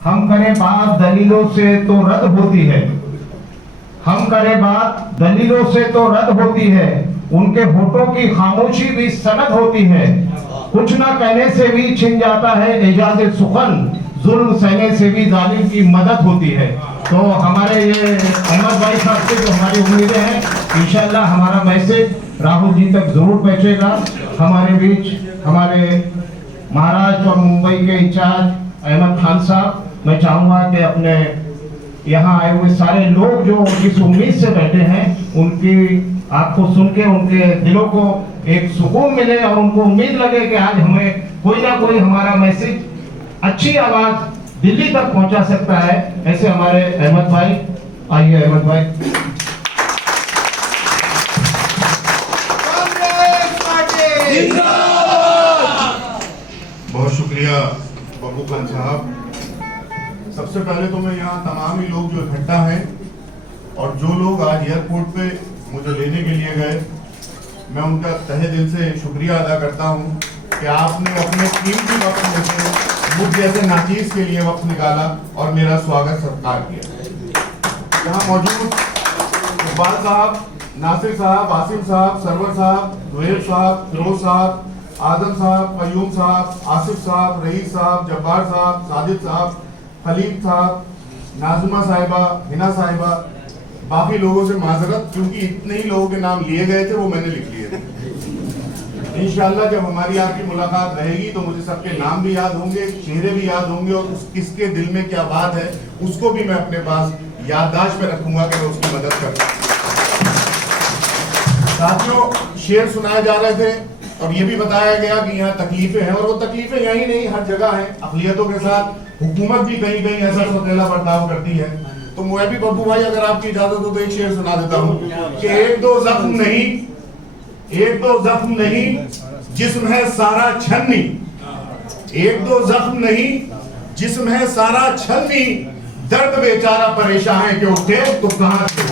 हम करें बात दलीलों से तो रद्द होती है, हम करें बात दलीलों से तो रद्द होती है, उनके होठों की खामोशी भी सनद होती है, कुछ ना कहने से भी छिन जाता है एजाज़े सुखन, जुल्म सहने से भी जालिम की मदद होती है। तो हमारे ये अहमद भाई साहब से जो हमारी उम्मीदें हैं, इंशाल्लाह हमारा मैसेज राहुल जी तक जरूर पहुंचेगा। हमारे बीच हमारे महाराष्ट्र और मुंबई के इंचार्ज अहमद खान साहब, मैं चाहूँगा कि अपने यहाँ आए हुए सारे लोग जो जिस उम्मीद से बैठे हैं, उनकी आपको सुन के उनके दिलों को एक सुकून मिले और उनको उम्मीद लगे कि आज हमें कोई ना कोई हमारा मैसेज, अच्छी आवाज दिल्ली तक पहुंचा सकता है। ऐसे हमारे अहमद भाई, आइए अहमद भाई। बहुत शुक्रिया बब्बू खान साहब। सबसे पहले तो मैं यहाँ तमाम ही लोग जो इकट्ठा हैं और जो लोग आज एयरपोर्ट पे मुझे लेने के लिए गए, मैं उनका तहे दिल से शुक्रिया अदा करता हूँ कि आपने अपने कीमती वक्त में से मुझ जैसे नाचीज के लिए वक्त निकाला और मेरा स्वागत सत्कार किया। यहाँ मौजूद इकबाल साहब, नासिर साहब, आसिम साहब, सरवर साहब, जुहैब साहब, फिरोज साहब, आजम साहब, कयूम साहब, आसिफ साहब, रईस साहब, जब्बार साहब, साजिद साहब, खलील साहब, नाजुमा साहिबा, हिना साहिबा, बाकी लोगों से माजरत क्योंकि इतने ही लोगों के नाम लिए गए थे, वो मैंने लिख लिए थे। इंशाल्लाह जब हमारी आपकी मुलाकात रहेगी तो मुझे सबके नाम भी याद होंगे, चेहरे भी याद होंगे और किसके दिल में क्या बात है उसको भी मैं अपने पास याददाश्त में रखूंगा कि मैं उसकी मदद करूँ। साथियों, शेर सुनाए जा रहे थे और ये भी बताया गया कि यहाँ तकलीफें हैं, और वो तकलीफें यही नहीं हर जगह हैं। अक़लियतों के साथ हुकूमत भी कहीं कहीं ऐसा सौतेला बर्ताव करती है। तो मैं भी बब्बू भाई अगर आपकी इजाजत हो तो एक शेर सुना देता हूँ कि एक दो जख्म नहीं जिस्म है सारा छन्नी, एक दो जख्म नहीं जिस्म है सारा छन्नी, दर्द बेचारा परेशान है कि उठे तो कहां से।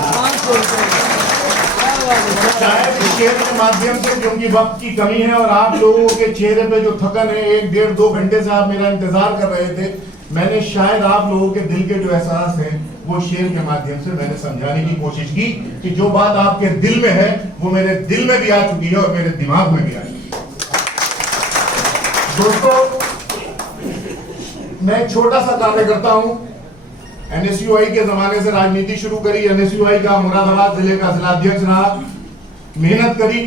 शायद इस शेर के माध्यम से, क्योंकि वक्त की कमी है और आप लोगों के चेहरे पे जो थकन है, 1-1.5-2 घंटे से आप मेरा इंतजार कर रहे थे, मैंने शायद आप लोगों के दिल के जो एहसास है वो शेर के माध्यम से मैंने समझाने की कोशिश की कि जो बात आपके दिल में है वो मेरे दिल में भी आ चुकी है और मेरे दिमाग में भी आ चुकी है। दोस्तों, मैं छोटा सा कार्य करता हूं। एनएसयूआई के जमाने से राजनीति शुरू करी, एनएसयूआई का मुरादाबाद जिले का जिलाध्यक्ष रहा, मेहनत करी,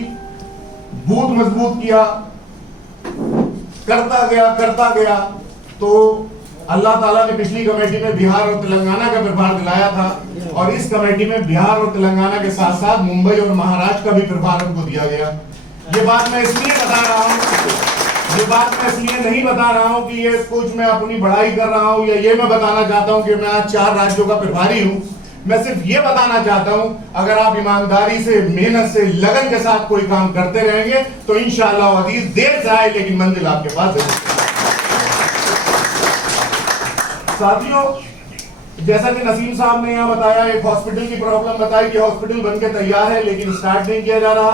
बूथ मजबूत किया, करता गया तो अल्लाह ताला ने पिछली कमेटी में बिहार और तेलंगाना का प्रभार दिलाया था और इस कमेटी में बिहार और तेलंगाना के साथ साथ मुंबई और महाराष्ट्र का भी प्रभार उनको दिया गया। ये बात मैं इसलिए बता रहा हूँ, ये बात मैं इसलिए नहीं बता रहा हूँ कि ये कुछ मैं अपनी बढ़ाई कर रहा हूँ या ये मैं बताना चाहता हूँ कि मैं आज 4 राज्यों का प्रभारी हूँ। मैं सिर्फ ये बताना चाहता हूँ, अगर आप ईमानदारी से, मेहनत से, लगन के साथ कोई काम करते रहेंगे तो इंशाअल्लाह अजीज देर से आए लेकिन मंजिल आपके पास जरूर। साथियों, जैसा कि नसीम साहब ने यहाँ बताया, एक हॉस्पिटल की प्रॉब्लम बताई कि हॉस्पिटल बनके तैयार है लेकिन स्टार्ट नहीं किया जा रहा।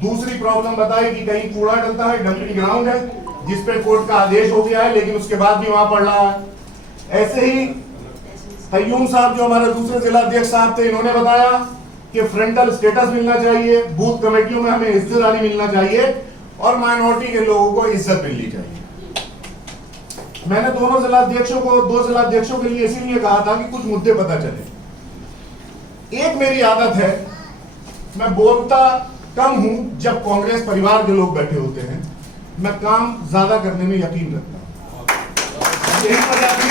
दूसरी प्रॉब्लम बताई कि कहीं कूड़ा डलता है, डंपिंग ग्राउंड है जिसपे कोर्ट का आदेश हो गया है लेकिन उसके बाद भी वहां पड़ रहा है। ऐसे ही कयूम साहब जो हमारे दूसरे जिला अध्यक्ष साहब थे, इन्होंने बताया कि फ्रंटल स्टेटस मिलना चाहिए, बूथ कमेटियों में हमें हिस्सेदारी मिलना चाहिए और माइनॉरिटी के लोगों को इज्जत मिलनी चाहिए। मैंने दोनों जिला अध्यक्षों को, 2 जिला अध्यक्षों के लिए इसीलिए कहा था कि कुछ मुद्दे पता चले। एक मेरी आदत है, मैं बोलता कम हूं जब कांग्रेस परिवार के लोग बैठे होते हैं, मैं काम ज्यादा करने में यकीन रखता हूं। यही वजह थी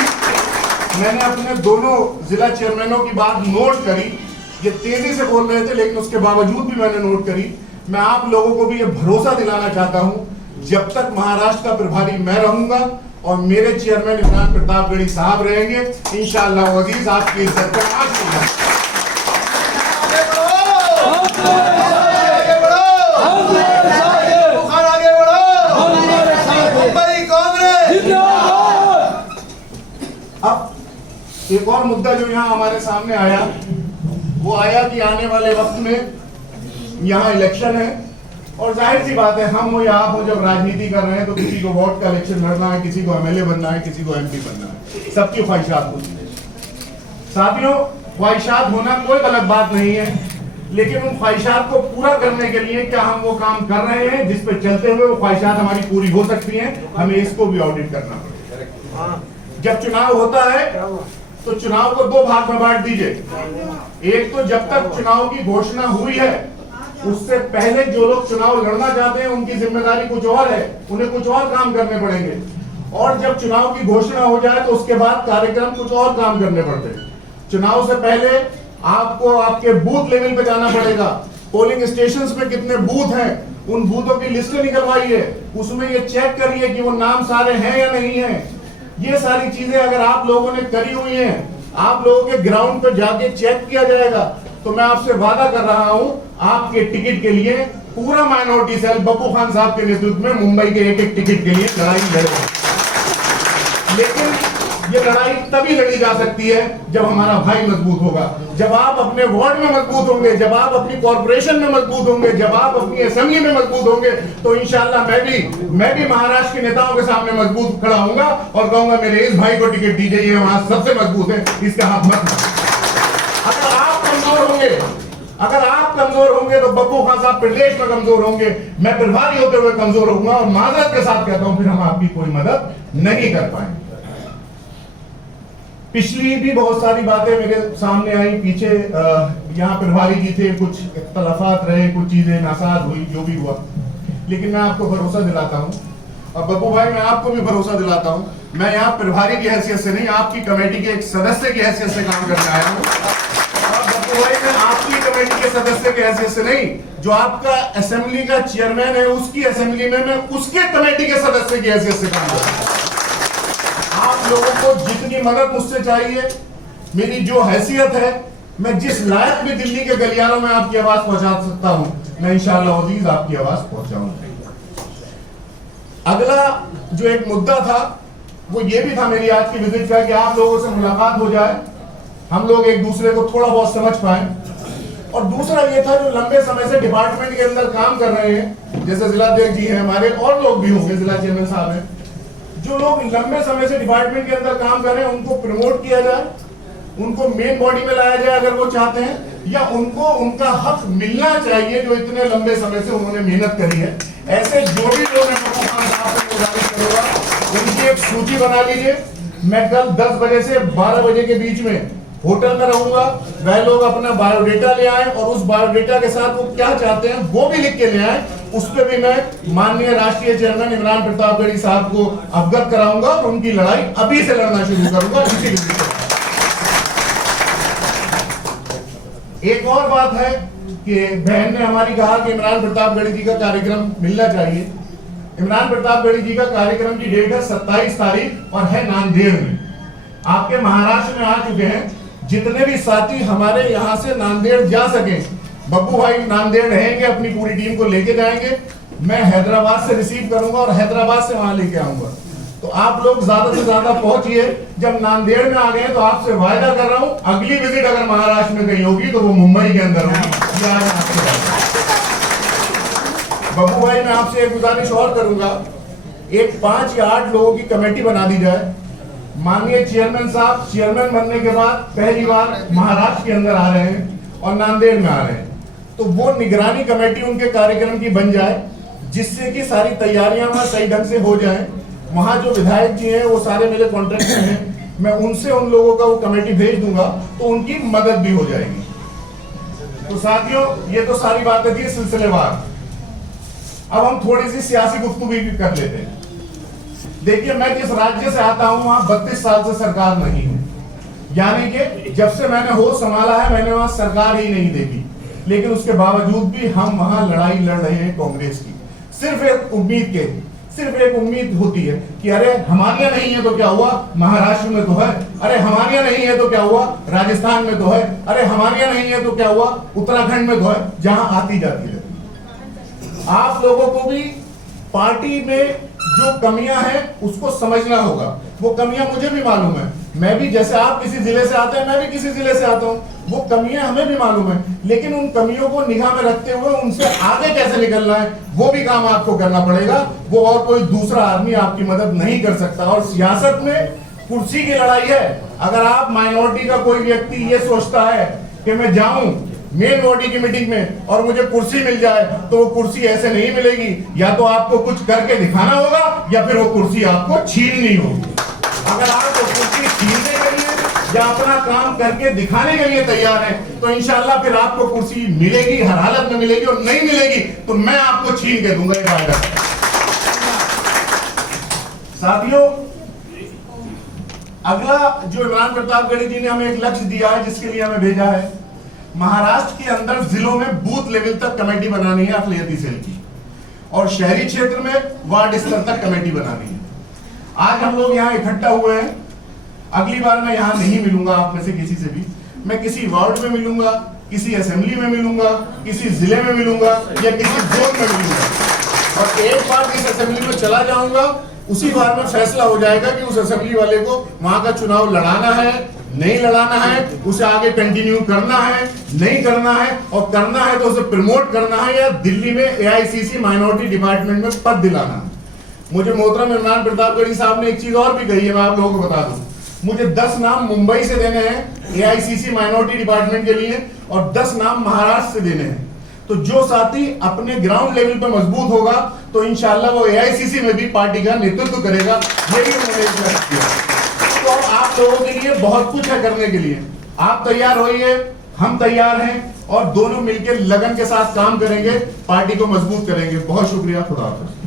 मैंने अपने दोनों जिला चेयरमैनों की बात नोट करी। ये तेजी से बोल रहे थे लेकिन उसके बावजूद भी मैंने नोट करी। मैं आप लोगों को भी ये भरोसा दिलाना चाहता हूं, जब तक महाराष्ट्र का प्रभारी मैं रहूंगा और मेरे चेयरमैन इमरान प्रतापगढ़ी साहब रहेंगे, इंशाअल्लाह अजीज आपकी इज्जत का अब एक और मुद्दा जो यहाँ हमारे सामने आया वो आया कि आने वाले वक्त में यहाँ इलेक्शन है और जाहिर सी बात है, हम हो या आप हो, जब राजनीति कर रहे हैं तो किसी को वोट का इलेक्शन लड़ना है, किसी को एमएलए बनना है, किसी को एमपी बनना है, सबकी ख्वाहिशात होती है। साथियों, ख्वाहिशात होना कोई गलत बात नहीं है, लेकिन उन ख्वाहिशात को पूरा करने के लिए क्या हम वो काम कर रहे हैं जिस पे चलते हुए वो ख्वाहिशात हमारी पूरी हो सकती हैं, हमें इसको भी ऑडिट करना पड़ेगा। जब चुनाव होता है तो चुनाव को दो भाग में बांट दीजिए। एक तो जब तक चुनाव की घोषणा हुई है उससे पहले जो लोग चुनाव लड़ना चाहते हैं उनकी जिम्मेदारी कुछ और है, उन्हें कुछ और काम करने पड़ेंगे, और जब चुनाव की घोषणा हो जाए तो उसके बाद कार्यक्रम कुछ और काम करने पड़ते हैं। चुनाव से पहले आपको आपके बूथ लेवल पे जाना पड़ेगा, पोलिंग स्टेशंस पे कितने बूथ हैं उन बूथों की लिस्ट निकलवाइए, उसमें ये चेक करिए कि वो नाम सारे हैं या नहीं है। ये सारी चीजें अगर आप लोगों ने करी हुई हैं, आप लोगों के ग्राउंड पे जाके चेक किया जाएगा, तो मैं आपसे वादा कर रहा हूं आपके टिकट के लिए पूरा माइनॉरिटी सेल बब्बू खान साहब के नेतृत्व में मुंबई के एक एक टिकट के लिए लड़ाई लड़ेगा। लेकिन ये लड़ाई तभी लड़ी जा सकती है जब हमारा भाई मजबूत होगा, जब आप अपने वार्ड में मजबूत होंगे, जब आप अपनी कॉर्पोरेशन में मजबूत होंगे, जब आप अपनी असेंबली में मजबूत होंगे, तो इंशाल्लाह मैं भी महाराष्ट्र के नेताओं के सामने मजबूत खड़ा होऊंगा और कहूंगा मेरे इस भाई को टिकट दीजिए, ये वहां सबसे मजबूत है, इसका हाथ मत। अगर आप कमजोर होंगे तो बब्बू खान साहब प्रदेश में कमजोर होंगे, मैं प्रभारी होते हुए कमजोर होऊंगा, और माजरत के साथ कहता हूं फिर हम आपकी कोई मदद नहीं कर पाएंगे। पिछली भी बहुत सारी बातें मेरे सामने आई, पीछे यहाँ प्रभारी जी थे, कुछ इख्तलाफात रहे, कुछ चीजें नासाज हुई, जो भी हुआ, लेकिन मैं आपको भरोसा दिलाता हूँ, और बब्बू भाई मैं आपको भी भरोसा दिलाता हूँ, मैं यहाँ प्रभारी की हैसियत से नहीं, आपकी कमेटी के एक सदस्य की हैसियत से काम करने आया हूँ। और बब्बू भाई मैं आपकी कमेटी के सदस्य की हैसियत से नहीं, जो आपका असेंबली का चेयरमैन है उसकी असेंबली में मैं उसके कमेटी के सदस्य की हैसियत से काम कर रहा हूँ। आप लोगों को जितनी मदद मुझसे चाहिए, मेरी जो हैसियत है, मैं जिस लायक भी दिल्ली के गलियारों में आपकी आवाज पहुंचा सकता हूं, मैं इंशाअल्लाह अजीज आपकी आवाज पहुंचाऊंगा। अगला जो एक मुद्दा था वो ये भी था मेरी आज की विजिट का कि आप लोगों से मुलाकात हो जाए, हम लोग एक दूसरे को थोड़ा बहुत समझ पाए, और दूसरा ये था जो लंबे समय से डिपार्टमेंट के अंदर काम कर रहे हैं, जैसे जिलाध्यक्ष जी हैं हमारे, और लोग भी होंगे, जिला चेयरमैन साहब हैं, जो लोग लंबे समय से डिपार्टमेंट के अंदर काम कर रहे हैं उनको प्रमोट किया जाए, उनको मेन बॉडी में लाया जाए अगर वो चाहते हैं, या उनको उनका हक मिलना चाहिए जो इतने लंबे समय से उन्होंने मेहनत करी है। ऐसे जो भी लोग हैं गुजारिश करूंगा उनकी एक सूची बना लीजिए। मैं कल 10 बजे से 12 बजे के बीच में होटल में रहूंगा, वह लोग अपना बायोडेटा ले आए और उस बायोडेटा के साथ वो क्या चाहते हैं वो भी लिख के ले आए। उस पर भी मैं माननीय राष्ट्रीय चेयरमैन इमरान प्रतापगढ़ी साहब को अवगत कराऊंगा और उनकी लड़ाई अभी से लड़ना शुरू करूंगा। एक और बात है कि बहन ने हमारी कहा कि इमरान प्रतापगढ़ी जी का कार्यक्रम मिलना चाहिए। इमरान प्रतापगढ़ी जी का कार्यक्रम की डेट है 27 तारीख और है नांदेड़ में। आपके महाराष्ट्र में आ चुके हैं, जितने भी साथी हमारे यहाँ से नांदेड़ जा सके, बब्बू भाई नांदेड़ रहेंगे, अपनी पूरी टीम को लेके जाएंगे, मैं हैदराबाद से रिसीव करूंगा और हैदराबाद से वहां लेके आऊंगा। तो आप लोग ज्यादा से ज्यादा पहुंचिए। जब नांदेड़ में आ गए तो आपसे वायदा कर रहा हूं, अगली विजिट अगर महाराष्ट्र में कहीं होगी तो वो मुंबई के अंदर होगी। बब्बू भाई मैं आपसे एक गुजारिश और करूंगा, एक 5 या 8 लोगों की कमेटी बना दी जाए। माननीय चेयरमैन साहब चेयरमैन बनने के बाद पहली बार महाराष्ट्र के अंदर आ रहे हैं और नांदेड़ में आ रहे हैं, तो वो निगरानी कमेटी उनके कार्यक्रम की बन जाए, जिससे कि सारी तैयारियां वहां सही ढंग से हो जाएं। वहां जो विधायक जी हैं वो सारे मेरे कॉन्ट्रैक्ट में हैं, मैं उनसे उन लोगों का वो कमेटी भेज दूंगा तो उनकी मदद भी हो जाएगी। तो साथियों ये तो सारी बातें थी सिलसिलेवार। अब हम थोड़ी सी सियासी गुफ्तगू भी कर लेते हैं। देखिए मैं जिस राज्य से आता हूं वहां 32 साल से सरकार नहीं है, यानी कि जब से मैंने होश संभाला है मैंने वहां सरकार ही नहीं देखी, लेकिन उसके बावजूद भी हम वहां लड़ाई लड़ रहे हैं कांग्रेस की, सिर्फ एक उम्मीद होती है कि अरे हमारे यहाँ नहीं है तो क्या हुआ, महाराष्ट्र में तो है, अरे हमारे यहाँ नहीं है तो क्या हुआ, राजस्थान में तो है, अरे हमारे यहाँ नहीं है तो क्या हुआ, उत्तराखंड में तो है, जहां आती जाती रहती। आप लोगों को भी पार्टी में जो कमियां हैं उसको समझना होगा। वो कमियां मुझे भी मालूम है, मैं भी, जैसे आप किसी जिले से आते हैं, मैं भी किसी जिले से आता हूँ, वो कमियां हमें भी मालूम है, लेकिन उन कमियों को निगाह में रखते हुए उनसे आगे कैसे निकलना है वो भी काम आपको करना पड़ेगा। वो और कोई दूसरा आदमी आपकी मदद नहीं कर सकता। और सियासत में कुर्सी की लड़ाई है। अगर आप माइनॉरिटी का कोई व्यक्ति ये सोचता है कि मैं जाऊं मेन बॉडी की मीटिंग में और मुझे कुर्सी मिल जाए, तो वो कुर्सी ऐसे नहीं मिलेगी। या तो आपको कुछ करके दिखाना होगा या फिर वो कुर्सी आपको छीननी होगी। अगर आप वो कुर्सी छीनने के लिए या अपना काम करके दिखाने के लिए तैयार हैं, तो इंशाल्लाह फिर आपको कुर्सी मिलेगी, हर हालत में मिलेगी। और नहीं मिलेगी तो मैं आपको छीन के दूंगा। ये वायदा। साथियों, अगला जो इमरान प्रतापगढ़ी जी ने हमें एक लक्ष्य दिया है, जिसके लिए हमें भेजा है, महाराष्ट्र के अंदर जिलों में बूथ लेवल तक कमेटी बनानी है अखिलेती सेल की, और शहरी क्षेत्र में वार्ड स्तर तक कमेटी बनानी है। आज हम लोग यहाँ इकट्ठा हुए हैं। अगली बार मैं यहाँ नहीं मिलूंगा आप में से किसी से भी। मैं किसी वार्ड में मिलूंगा, किसी असेंबली में मिलूंगा, किसी जिले में मिलूंगा या किसी जोन में मिलूंगा। और एक बार इस असेंबली में चला जाऊंगा, उसी बार में फैसला हो जाएगा कि उस असेंबली वाले को वहां का चुनाव लड़ाना है, नहीं लड़ाना है, उसे आगे कंटिन्यू करना है, नहीं करना है, और करना है तो उसे प्रमोट करना है या दिल्ली में एआईसीसी माइनॉरिटी डिपार्टमेंट में पद दिलाना है। मुझे मोहतरम इमरान प्रतापगढ़ी साहब ने एक चीज और भी कही है, मैं आप लोगों को बता दूं। मुझे 10 नाम मुंबई से देने हैं एआईसीसी माइनॉरिटी डिपार्टमेंट के लिए, और 10 नाम महाराष्ट्र से देने हैं। तो जो साथी अपने ग्राउंड लेवल पर मजबूत होगा तो इंशाल्लाह वो एआईसीसी में भी पार्टी का नेतृत्व करेगा। ये भी उन्होंने फैसला किया। तो आप लोगों के लिए बहुत कुछ है करने के लिए। आप तैयार होइए, हम तैयार हैं, और दोनों मिलकर लगन के साथ काम करेंगे, पार्टी को मजबूत करेंगे। बहुत शुक्रिया। खुदा हाफिज़।